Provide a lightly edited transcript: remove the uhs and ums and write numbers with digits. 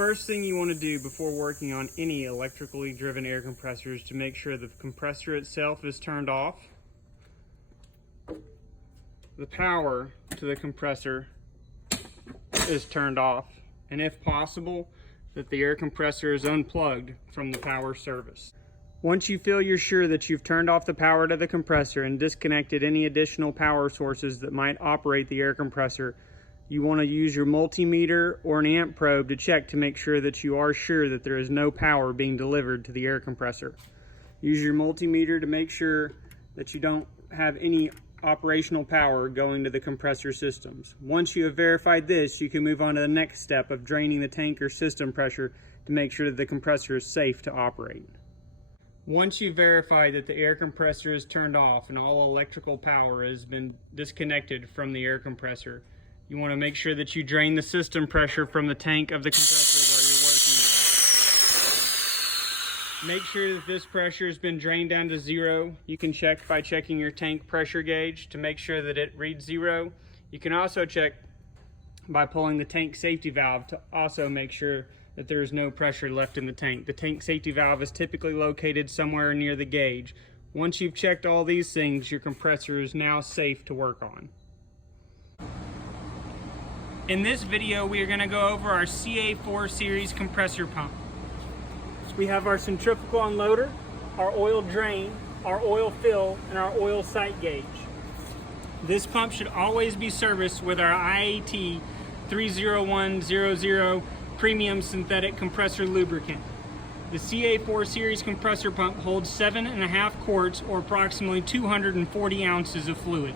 first thing you want to do before working on any electrically driven air compressor is to make sure the compressor itself is turned off, the power to the compressor is turned off, and if possible, that the air compressor is unplugged from the power service. Once you feel you're sure that you've turned off the power to the compressor and disconnected any additional power sources that might operate the air compressor, you want to use your multimeter or an amp probe to check to make sure that you are sure that there is no power being delivered to the air compressor. Use your multimeter to make sure that you don't have any operational power going to the compressor systems. Once you have verified this, you can move on to the next step of draining the tank or system pressure to make sure that the compressor is safe to operate. Once you've verified that the air compressor is turned off and all electrical power has been disconnected from the air compressor, you want to make sure that you drain the system pressure from the tank of the compressor where you're working with. Make sure that this pressure has been drained down to zero. You can check by checking your tank pressure gauge to make sure that it reads zero. You can also check by pulling the tank safety valve to also make sure that there is no pressure left in the tank. The tank safety valve is typically located somewhere near the gauge. Once you've checked all these things, your compressor is now safe to work on. In this video, we are going to go over our CA4 series compressor pump. We have our centrifugal unloader, our oil drain, our oil fill, and our oil sight gauge. This pump should always be serviced with our IAT 30100 premium synthetic compressor lubricant. The CA4 series compressor pump holds 7.5 quarts or approximately 240 ounces of fluid.